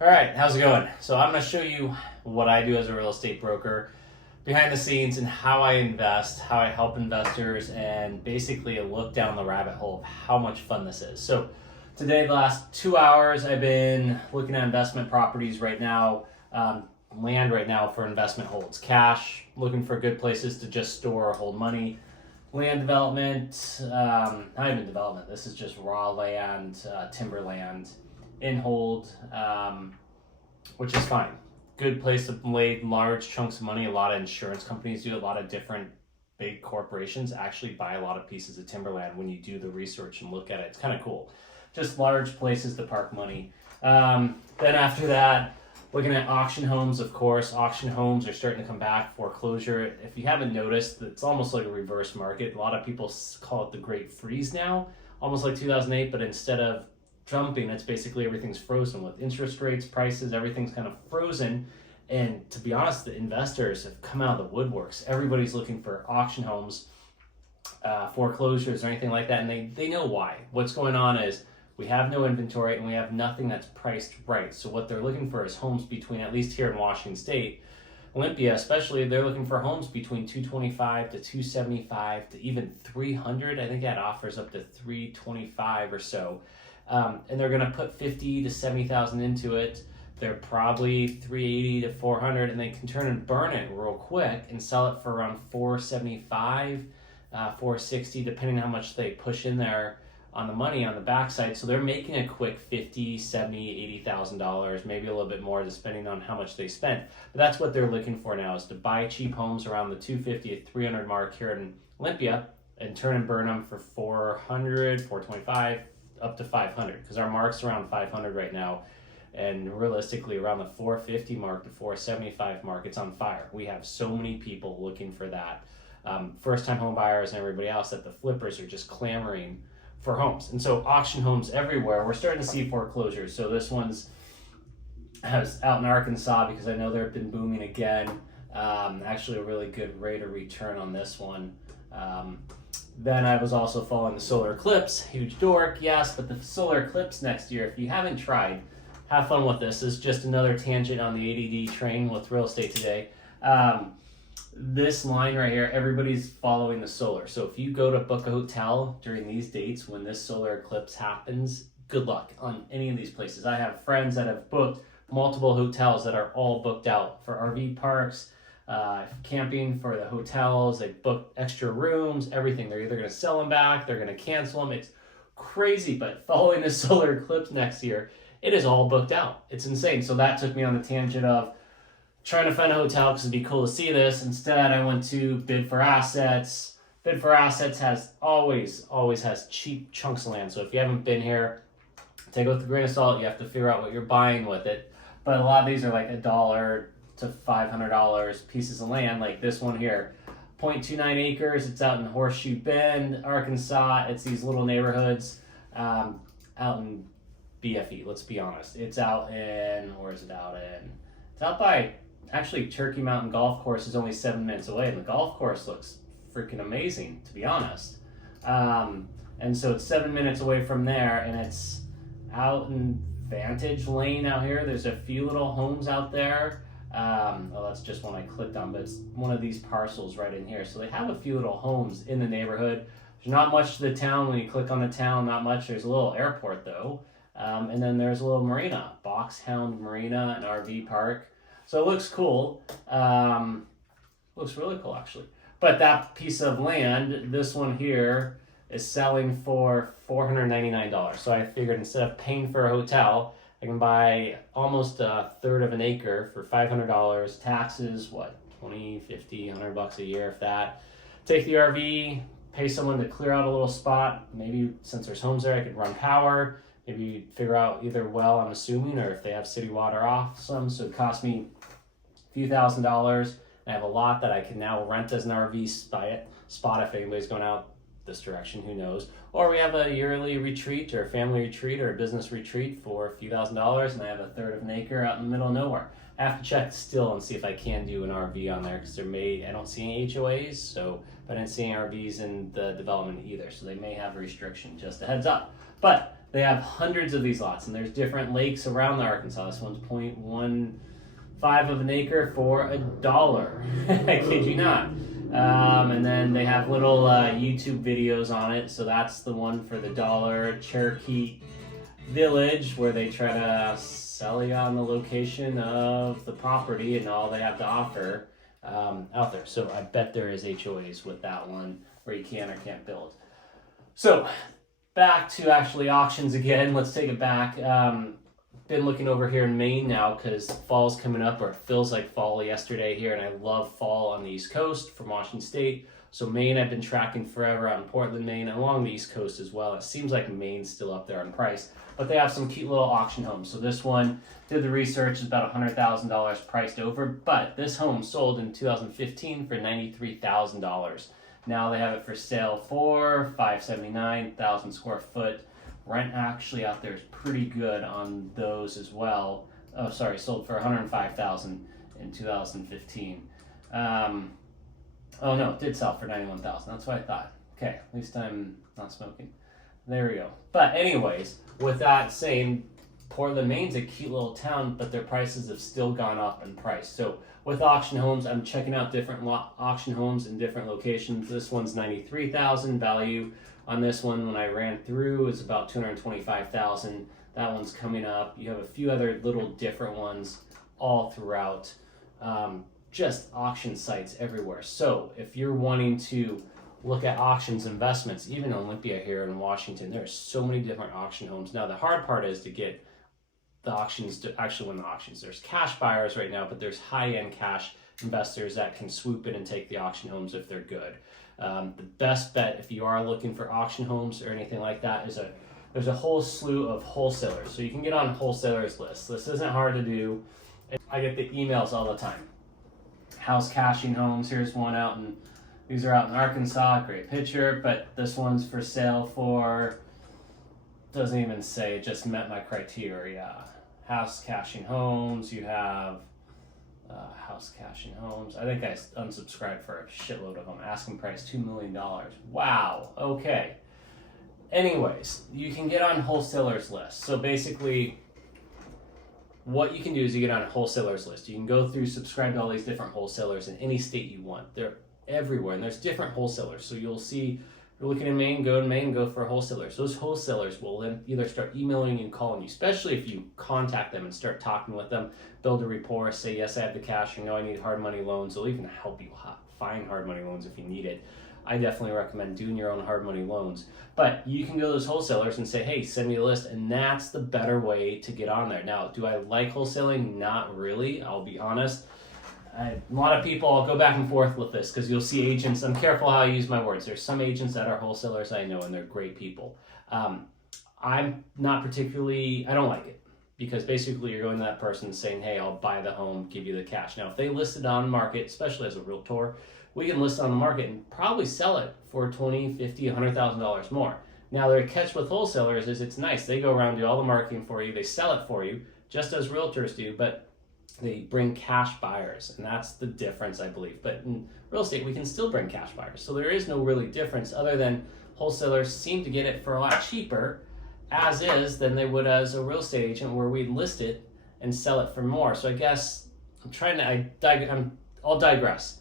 All right, how's it going? So I'm going to show you what I do as a real estate broker, behind the scenes, and how I invest, how I help investors, and basically a look down the rabbit hole of how much fun this is. So today, the last 2 hours, I've been looking at investment properties right now, land right now for investment holds, cash, looking for good places to just store or hold money. Land development, not even development, this is just raw land, timberland, in hold, which is fine. Good place to lay large chunks of money. A lot of insurance companies do, a lot of different big corporations actually buy a lot of pieces of timberland when you do the research and look at it. It's kind of cool. Just large places to park money. Then after that, looking at auction homes, of course. Auction homes are starting to come back. Foreclosure. If you haven't noticed, it's almost like a reverse market. A lot of people call it the Great Freeze now, almost like 2008, but instead of jumping, it's basically everything's frozen with interest rates, prices, everything's kind of frozen. And to be honest, the investors have come out of the woodworks. Everybody's looking for auction homes, foreclosures, or anything like that, and they know why. What's going on is we have no inventory and we have nothing that's priced right. So what they're looking for is homes between, at least here in Washington State, Olympia especially, they're looking for homes between 225 to 275 to even 300. I think that offers up to 325 or so. And they're going to put 50 to 70,000 into it. They're probably 380 to 400, and they can turn and burn it real quick and sell it for around 475, 460, depending on how much they push in there on the money on the backside. So they're making a quick 50, 70, $80,000, maybe a little bit more depending on how much they spent. But that's what they're looking for now, is to buy cheap homes around the 250 to 300 mark here in Olympia and turn and burn them for 400, 425, up to 500, because our mark's around 500 right now, and realistically around the 450 mark to 475 mark, it's on fire. We have so many people looking for that, first-time home buyers and everybody else, that the flippers are just clamoring for homes. And so auction homes everywhere. We're starting to see foreclosures. So this one's out in Arkansas, because I know they've been booming again. Actually a really good rate of return on this one. Then I was also following the solar eclipse. Huge dork, yes, but the solar eclipse next year, if you haven't tried, have fun with this. This is just another tangent on the ADD train with real estate today. This line right here, everybody's following the solar. So if you go to book a hotel during these dates when this solar eclipse happens, good luck on any of these places. I have friends that have booked multiple hotels that are all booked out for RV parks, camping for the hotels. They book extra rooms, everything. They're either going to sell them back, they're going to cancel them. It's crazy, but following the solar eclipse next year, it is all booked out. It's insane. So that took me on the tangent of trying to find a hotel because it'd be cool to see this. Instead, I went to Bid for Assets. Bid for Assets has always has cheap chunks of land. So if you haven't been here, take it with a grain of salt. You have to figure out what you're buying with it. But a lot of these are like $1 to $500 pieces of land, like this one here. 0.29 acres. It's out in Horseshoe Bend, Arkansas. It's these little neighborhoods out in BFE. Let's be honest. It's out in, where is it out in? It's out by, actually, Turkey Mountain Golf Course is only 7 minutes away, and the golf course looks freaking amazing, to be honest. And so it's 7 minutes away from there, and it's out in Vantage Lane out here. There's a few little homes out there. Well, that's just one I clicked on, but it's one of these parcels right in here. So they have a few little homes in the neighborhood. There's not much to the town. When you click on the town, not much. There's a little airport, though. And then there's a little marina, Boxhound Marina, an RV park. So it looks cool. Looks really cool, actually. But that piece of land, this one here, is selling for $499. So I figured instead of paying for a hotel, I can buy almost a third of an acre for $500. Taxes, what, 20, 50, $100 a year, if that. Take the RV, pay someone to clear out a little spot. Maybe since there's homes there, I could run power. Maybe figure out either well, I'm assuming, or if they have city water off some. So it cost me a few $1,000s. I have a lot that I can now rent as an RV spot if anybody's going out this direction, who knows. Or we have a yearly retreat or a family retreat or a business retreat for a few $1,000s, and I have a third of an acre out in the middle of nowhere. I have to check still and see if I can do an RV on there, because I don't see any HOAs, so but I didn't see any RVs in the development either, so they may have a restriction, just a heads up. But They have hundreds of these lots, and there's different lakes around the Arkansas. This one's 0.15 of an acre for $1. I kid you not. And then they have little YouTube videos on it. So that's the one for the $1. Cherokee Village, where they try to sell you on the location of the property and all they have to offer out there. So I bet there is HOAs with that one where you can or can't build. So back to actually auctions again. Let's take it back. Been looking over here in Maine now because fall's coming up, or it feels like fall yesterday here, and I love fall on the East Coast from Washington State. So Maine I've been tracking forever out in Portland, Maine, and along the East Coast as well. It seems like Maine's still up there on price, but they have some cute little auction homes. So this one, did the research, is about $100,000 priced over, but this home sold in 2015 for $93,000. Now they have it for sale for $579,000, 1,000 square foot. Rent actually out there is pretty good on those as well. Oh, sorry, sold for $105,000 in 2015. Oh no, it did sell for $91,000. That's what I thought. Okay, at least I'm not smoking. There we go. But anyways, with that saying, Portland, Maine's a cute little town, but their prices have still gone up in price. So with auction homes, I'm checking out different auction homes in different locations. This one's $93,000 value. On this one, when I ran through, is about $225,000. That one's coming up. You have a few other little different ones all throughout. Just auction sites everywhere. So if you're wanting to look at auctions investments, even Olympia here in Washington, there's so many different auction homes. Now the hard part is to get the auctions to actually win the auctions. There's cash buyers right now, but there's high-end cash investors that can swoop in and take the auction homes if they're good. The best bet if you are looking for auction homes or anything like that is there's a whole slew of wholesalers. So you can get on wholesalers lists. This isn't hard to do. I get the emails all the time. House cashing homes. Here's one out in, these are out in Arkansas. Great picture, but this one's for sale for, doesn't even say, it just met my criteria. House cashing homes. You have house cashing homes. I think I unsubscribed for a shitload of them. Asking price $2 million. Wow. Okay. Anyways, you can get on wholesalers lists. So basically, what you can do is you get on a wholesalers list. You can go through, subscribe to all these different wholesalers in any state you want. They're everywhere, and there's different wholesalers. So you'll see, if you're looking in Maine, go for wholesalers. Those wholesalers will then either start emailing you and calling you, especially if you contact them and start talking with them, build a rapport, say, yes, I have the cash, I need hard money loans. They'll even help you find hard money loans if you need it. I definitely recommend doing your own hard money loans. But you can go to those wholesalers and say, hey, send me a list, and that's the better way to get on there. Now, do I like wholesaling? Not really, I'll be honest. A lot of people, I'll go back and forth with this because you'll see agents, I'm careful how I use my words. There's some agents that are wholesalers I know, and they're great people. I'm not particularly, I don't like it because basically you're going to that person saying, hey, I'll buy the home, give you the cash. Now, if they list it on the market, especially as a realtor, we can list on the market and probably sell it for $20,000, $50,000, $100,000 more. Now, their catch with wholesalers is it's nice. They go around, do all the marketing for you, they sell it for you, just as realtors do, but they bring cash buyers, and that's the difference, I believe. But in real estate, we can still bring cash buyers. So there is no really difference other than wholesalers seem to get it for a lot cheaper as is than they would as a real estate agent where we list it and sell it for more. So I guess I'll digress.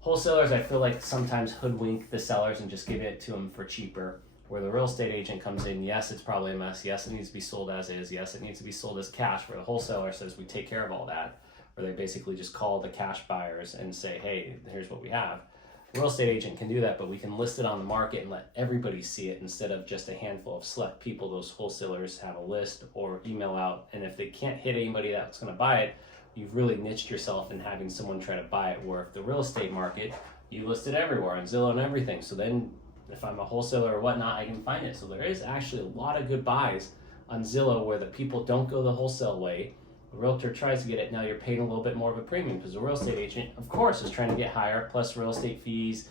Wholesalers, I feel like sometimes hoodwink the sellers and just give it to them for cheaper. Where the real estate agent comes in, yes, it's probably a mess. Yes, it needs to be sold as is. Yes, it needs to be sold as cash. Where the wholesaler says, we take care of all that. Where they basically just call the cash buyers and say, hey, here's what we have. The real estate agent can do that, but we can list it on the market and let everybody see it instead of just a handful of select people. Those wholesalers have a list or email out. And if they can't hit anybody that's going to buy it, you've really niched yourself in having someone try to buy it. Where if the real estate market, you list it everywhere on Zillow and everything. So then if I'm a wholesaler or whatnot, I can find it. So there is actually a lot of good buys on Zillow where the people don't go the wholesale way. The realtor tries to get it. Now you're paying a little bit more of a premium because the real estate agent, of course, is trying to get higher, plus real estate fees,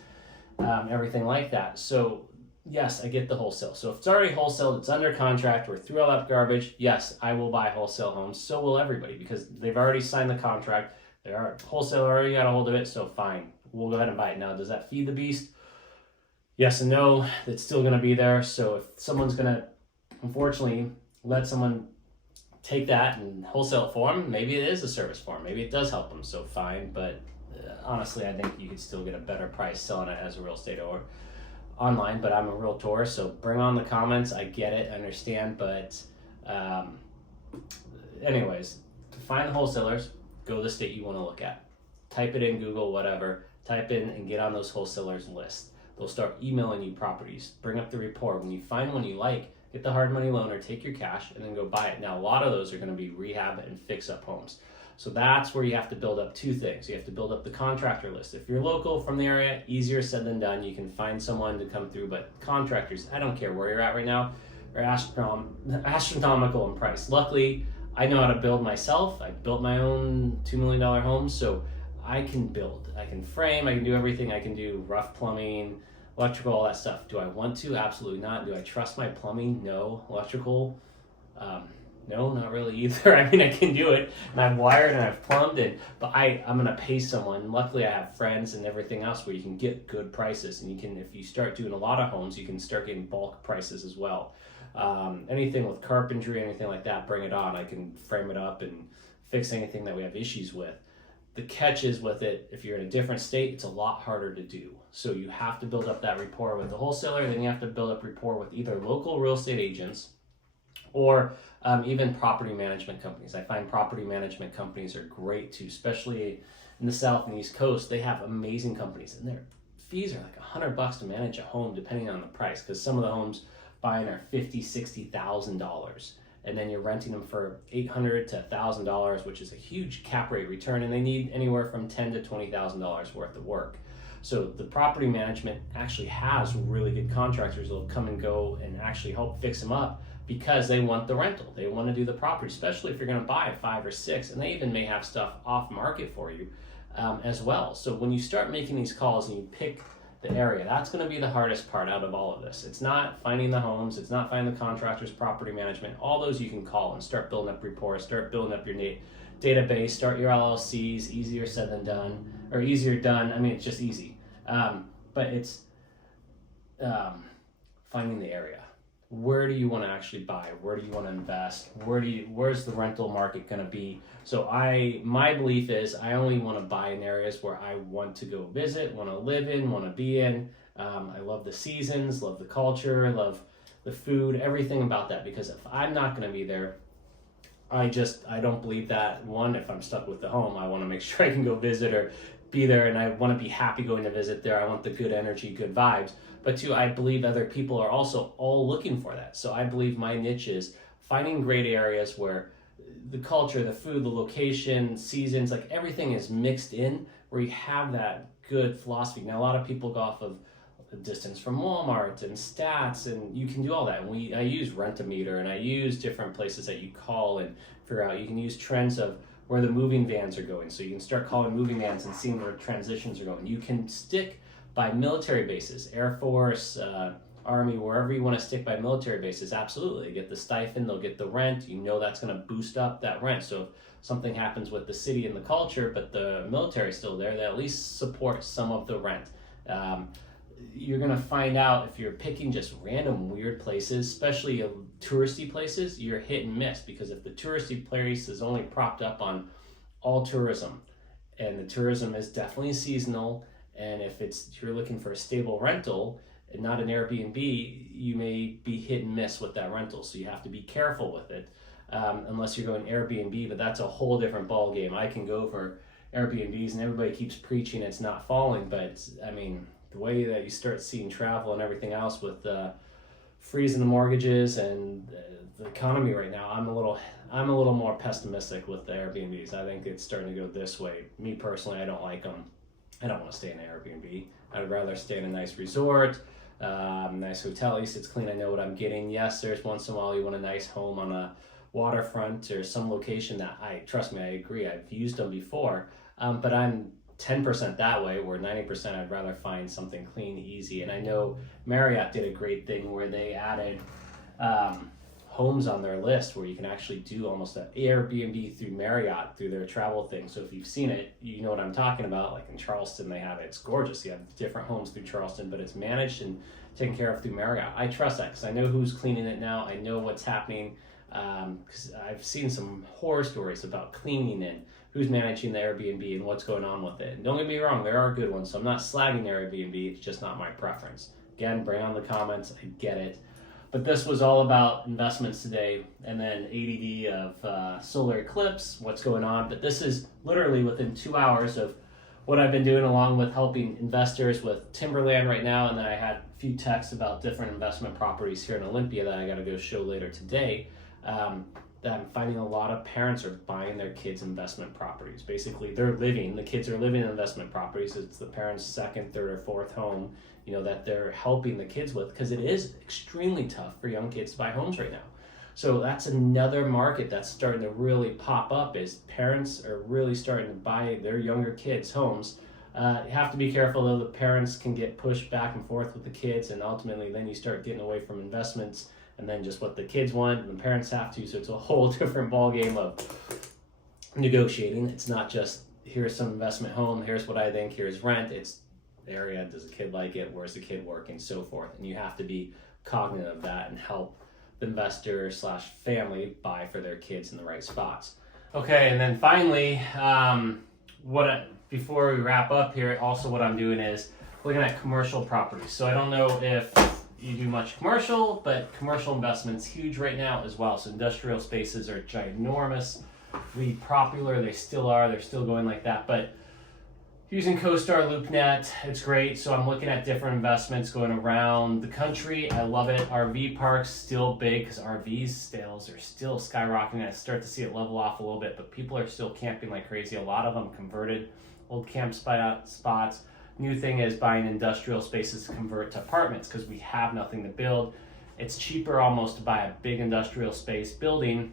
everything like that. So yes, I get the wholesale. So if it's already wholesale, it's under contract, we're through all that garbage, yes, I will buy wholesale homes. So will everybody because they've already signed the contract. Their wholesaler already got a hold of it, so fine. We'll go ahead and buy it. Now, does that feed the beast? Yes and no. It's still going to be there. So if someone's going to unfortunately let someone take that and wholesale it for them. Maybe it is a service for them. Maybe it does help them, so fine. But honestly, I think you could still get a better price selling it as a real estate or online. But I'm a realtor, so bring on the comments. I get it, I understand. But anyways, to find the wholesalers, go to the state you want to look at. Type it in Google, whatever. Type in and get on those wholesalers list. They'll start emailing you properties. Bring up the report. When you find one you like, get the hard money loan or take your cash and then go buy it. Now, a lot of those are going to be rehab and fix up homes. So that's where you have to build up two things. You have to build up the contractor list. If you're local from the area, easier said than done. You can find someone to come through, but contractors, I don't care where you're at right now, are astronomical in price. Luckily, I know how to build myself. I built my own $2 million home, so I can build. I can frame, I can do everything. I can do rough plumbing, electrical, all that stuff. Do I want to? Absolutely not. Do I trust my plumbing? No. Electrical? No, not really either. I mean, I can do it, and I've wired and I've plumbed it, but I'm going to pay someone. Luckily, I have friends and everything else where you can get good prices, and you can, if you start doing a lot of homes, you can start getting bulk prices as well. Anything with carpentry, anything like that, bring it on. I can frame it up and fix anything that we have issues with. The catch is with it, if you're in a different state, it's a lot harder to do. So you have to build up that rapport with the wholesaler, then you have to build up rapport with either local real estate agents or even property management companies. I find property management companies are great too, especially in the South and East Coast. They have amazing companies, and their fees are like $100 to manage a home, depending on the price, because some of the homes buying are $50,000, $60,000. And then you're renting them for $800 to $1,000, which is a huge cap rate return, and they need anywhere from $10,000 to $20,000 worth of work. So the property management actually has really good contractors that will come and go and actually help fix them up because they want the rental. They want to do the property, especially if you're going to buy 5 or 6, and they even may have stuff off market for you as well. So when you start making these calls and you pick the area, that's going to be the hardest part out of all of this. It's not finding the homes, it's not finding the contractors, property management. All those you can call and start building up rapport, start building up your database, start your LLCs. Easier said than done, or easier done. I mean, it's just easy, but it's finding the area. Where do you want to actually buy? Where do you want to invest? Where's the rental market going to be? So my belief is I only want to buy in areas where I want to go visit, want to live in, want to be in. I love the seasons, love the culture, love the food, everything about that. Because if I'm not going to be there, I don't believe that. One, if I'm stuck with the home, I want to make sure I can go visit or be there, and I want to be happy going to visit there. I want the good energy, good vibes. But two, I believe other people are also all looking for that. So I believe my niche is finding great areas where the culture, the food, the location, seasons, like everything is mixed in, where you have that good philosophy. Now, a lot of people go off of the distance from Walmart and stats, and you can do all that. And I use Rent-A-Meter, and I use different places that you call and figure out. You can use trends of where the moving vans are going. So you can start calling moving vans and seeing where transitions are going. You can stick by military bases, Air Force, Army, wherever you want to stick by military bases. Absolutely. They get the stipend, they'll get the rent. You know that's going to boost up that rent. So if something happens with the city and the culture, but the military is still there, they at least support some of the rent. You're going to find out if you're picking just random weird places, especially touristy places, you're hit and miss, because if the touristy place is only propped up on all tourism, and the tourism is definitely seasonal, and if you're looking for a stable rental and not an Airbnb, you may be hit and miss with that rental. So you have to be careful with it, unless you're going Airbnb, but that's a whole different ball game. I can go for Airbnbs, and everybody keeps preaching it's not falling, but I mean, the way that you start seeing travel and everything else with freezing the mortgages and the economy right now, I'm a little more pessimistic with the Airbnbs. I think it's starting to go this way. Me personally, I don't like them. I don't want to stay in an Airbnb. I'd rather stay in a nice resort, nice hotel. At least it's clean. I know what I'm getting. Yes, there's once in a while you want a nice home on a waterfront or some location that trust me, I agree. I've used them before, but I'm 10% that way, where 90% I'd rather find something clean, easy. And I know Marriott did a great thing where they added homes on their list where you can actually do almost an Airbnb through Marriott through their travel thing. So if you've seen it, you know what I'm talking about. Like in Charleston, they have it. It's gorgeous. You have different homes through Charleston, but it's managed and taken care of through Marriott. I trust that because I know who's cleaning it now. I know what's happening because I've seen some horror stories about cleaning and who's managing the Airbnb and what's going on with it. And don't get me wrong, there are good ones. So I'm not slagging Airbnb. It's just not my preference. Again, bring on the comments. I get it. But this was all about investments today, and then ADD of solar eclipse, what's going on. But this is literally within 2 hours of what I've been doing, along with helping investors with timberland right now. And then I had a few texts about different investment properties here in Olympia that I got to go show later today. That I'm finding a lot of parents are buying their kids' investment properties. Basically, the kids are living in investment properties. It's the parents' second, third, or fourth home, that they're helping the kids with, because it is extremely tough for young kids to buy homes right now. So that's another market that's starting to really pop up, is parents are really starting to buy their younger kids homes. You have to be careful though, the parents can get pushed back and forth with the kids, and ultimately then you start getting away from investments and then just what the kids want and the parents have to. So it's a whole different ball game of negotiating. It's not just here's some investment home, here's what I think, here's rent. It's area, does the kid like it, where's the kid working, so forth. And you have to be cognizant of that and help the investor / family buy for their kids in the right spots. Okay, and then finally, before we wrap up here, also what I'm doing is looking at commercial properties. So I don't know if you do much commercial, but commercial investment's huge right now as well. So industrial spaces are ginormously popular. They still are. They're still going like that. But using CoStar LoopNet, it's great. So I'm looking at different investments going around the country. I love it. RV parks still big because RV sales are still skyrocketing. I start to see it level off a little bit, but people are still camping like crazy. A lot of them converted old camp spots. New thing is buying industrial spaces to convert to apartments because we have nothing to build. It's cheaper almost to buy a big industrial space building.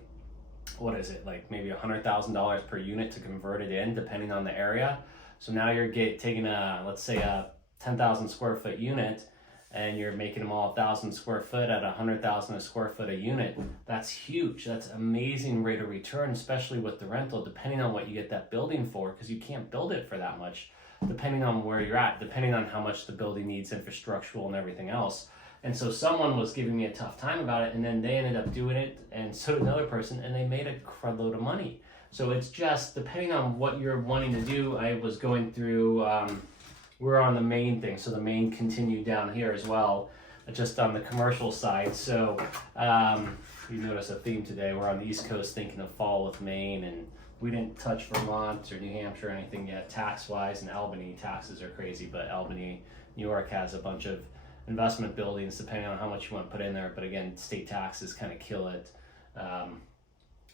What is it, like maybe $100,000 per unit to convert it in, depending on the area. So now you're taking let's say a 10,000 square foot unit, and you're making them all 1,000 square foot at 100,000 a square foot a unit. That's huge. That's amazing rate of return, especially with the rental, depending on what you get that building for, because you can't build it for that much, depending on where you're at, depending on how much the building needs infrastructural and everything else. And so someone was giving me a tough time about it, and then they ended up doing it, and so did another person, and they made a crud load of money. So it's just depending on what you're wanting to do. I was going through, we're on the main thing, so the main continued down here as well, just on the commercial side. So you notice a theme today. We're on the East Coast thinking of fall with Maine, and we didn't touch Vermont or New Hampshire or anything yet tax-wise, and Albany taxes are crazy, but Albany, New York has a bunch of investment buildings depending on how much you want to put in there. But again, state taxes kind of kill it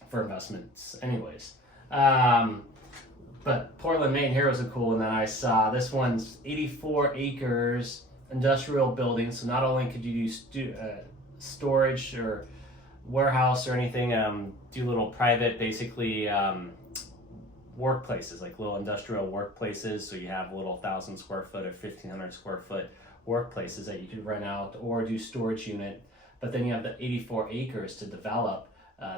for investments anyways. But Portland, Maine here was a cool one that I saw. This one's 84 acres, industrial building. So not only could you do storage or warehouse or anything, do little private, basically workplaces, like little industrial workplaces. So you have little 1,000 square foot or 1,500 square foot workplaces that you could rent out or do storage unit. But then you have the 84 acres to develop.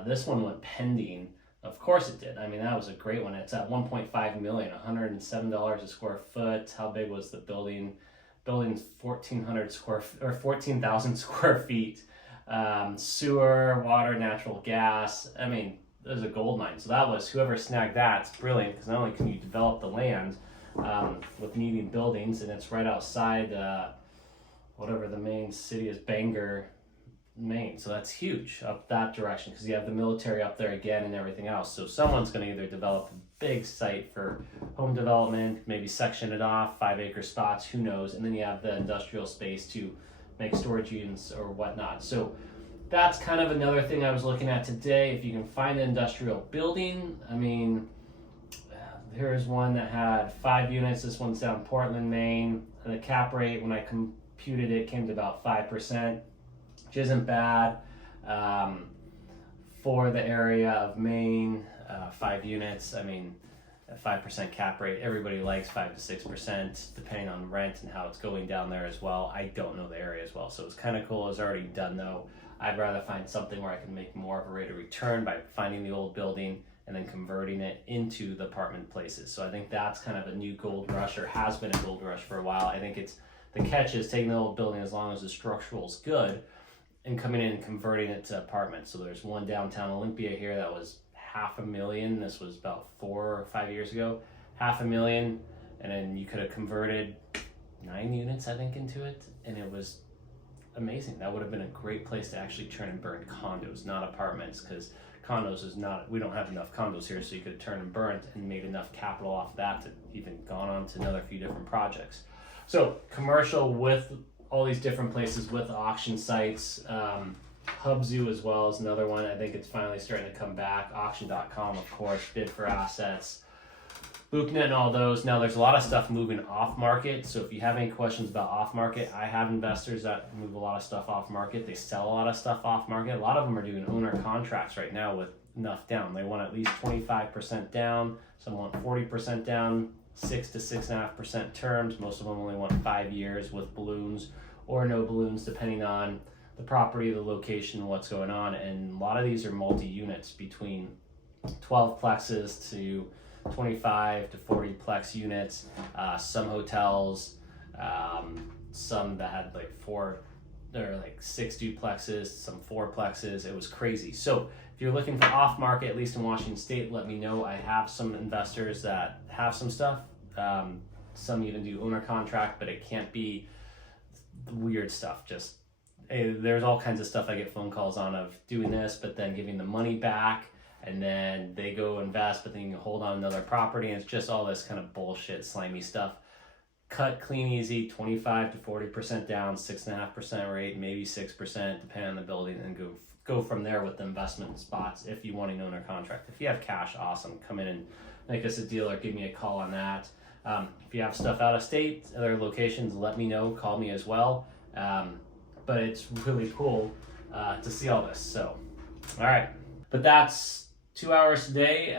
This one went pending. Of course it did. I mean, that was a great one. It's at 1.5 million, $107 a square foot. How big was the building? Building's 14,000 square feet. Sewer, water, natural gas. I mean, there's a gold mine. So that was, whoever snagged that, it's brilliant, because not only can you develop the land with needing buildings, and it's right outside whatever the main city is, Bangor, Maine. So that's huge up that direction, because you have the military up there again and everything else. So someone's going to either develop a big site for home development, maybe section it off, 5-acre spots, who knows, and then you have the industrial space to make storage units or whatnot. So that's kind of another thing I was looking at today. If you can find an industrial building, I mean, here's one that had 5 units. This one's down Portland, Maine, and the cap rate when I computed it came to about 5%, which isn't bad for the area of Maine. 5 units, I mean, a 5% cap rate, everybody likes 5 to 6%, depending on rent and how it's going down there as well. I don't know the area as well, so it's kind of cool. It's already done though. I'd rather find something where I can make more of a rate of return by finding the old building and then converting it into the apartment places. So I think that's kind of a new gold rush, or has been a gold rush for a while. I think it's the catch is taking the old building as long as the structural is good and coming in and converting it to apartments. So there's one downtown Olympia here that was $500,000. This was about 4 or 5 years ago, $500,000, and then you could have converted 9 units, I think, into it, and it was amazing. That would have been a great place to actually turn and burn condos, not apartments, because condos is not, we don't have enough condos here, so you could turn and burn and made enough capital off that to even gone on to another few different projects. So commercial with all these different places, with auction sites, Hubzu as well is another one. I think it's finally starting to come back. Auction.com, of course, bid for assets, BookNet and all those. Now there's a lot of stuff moving off market. So if you have any questions about off market, I have investors that move a lot of stuff off market. They sell a lot of stuff off market. A lot of them are doing owner contracts right now with enough down. They want at least 25% down. Some want 40% down, 6 to 6.5% terms. Most of them only want 5 years with balloons or no balloons, depending on the property, the location, what's going on. And a lot of these are multi-units between 12 plexes to 25 to 40 plex units. Some hotels, some that had like 6 duplexes, some 4 plexes. It was crazy. So if you're looking for off market, at least in Washington State, let me know. I have some investors that have some stuff. Some even do owner contract, but it can't be weird stuff. Just there's all kinds of stuff I get phone calls on of doing this, but then giving the money back, and then they go invest, but then you can hold on another property, and it's just all this kind of bullshit, slimy stuff. Cut, clean, easy, 25 to 40% down, 6.5% rate, maybe 6%, depending on the building, and go from there with the investment spots if you want an owner contract. If you have cash, awesome. Come in and make us a deal or give me a call on that. If you have stuff out of state, other locations, let me know. Call me as well. But it's really cool to see all this. So, all right. But that's 2 hours today.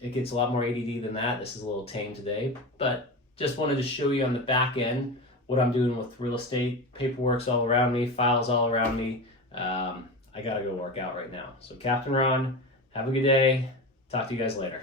It gets a lot more ADD than that. This is a little tame today. But just wanted to show you on the back end what I'm doing with real estate. Paperwork's all around me. Files all around me. I got to go work out right now. So Captain Ron, have a good day. Talk to you guys later.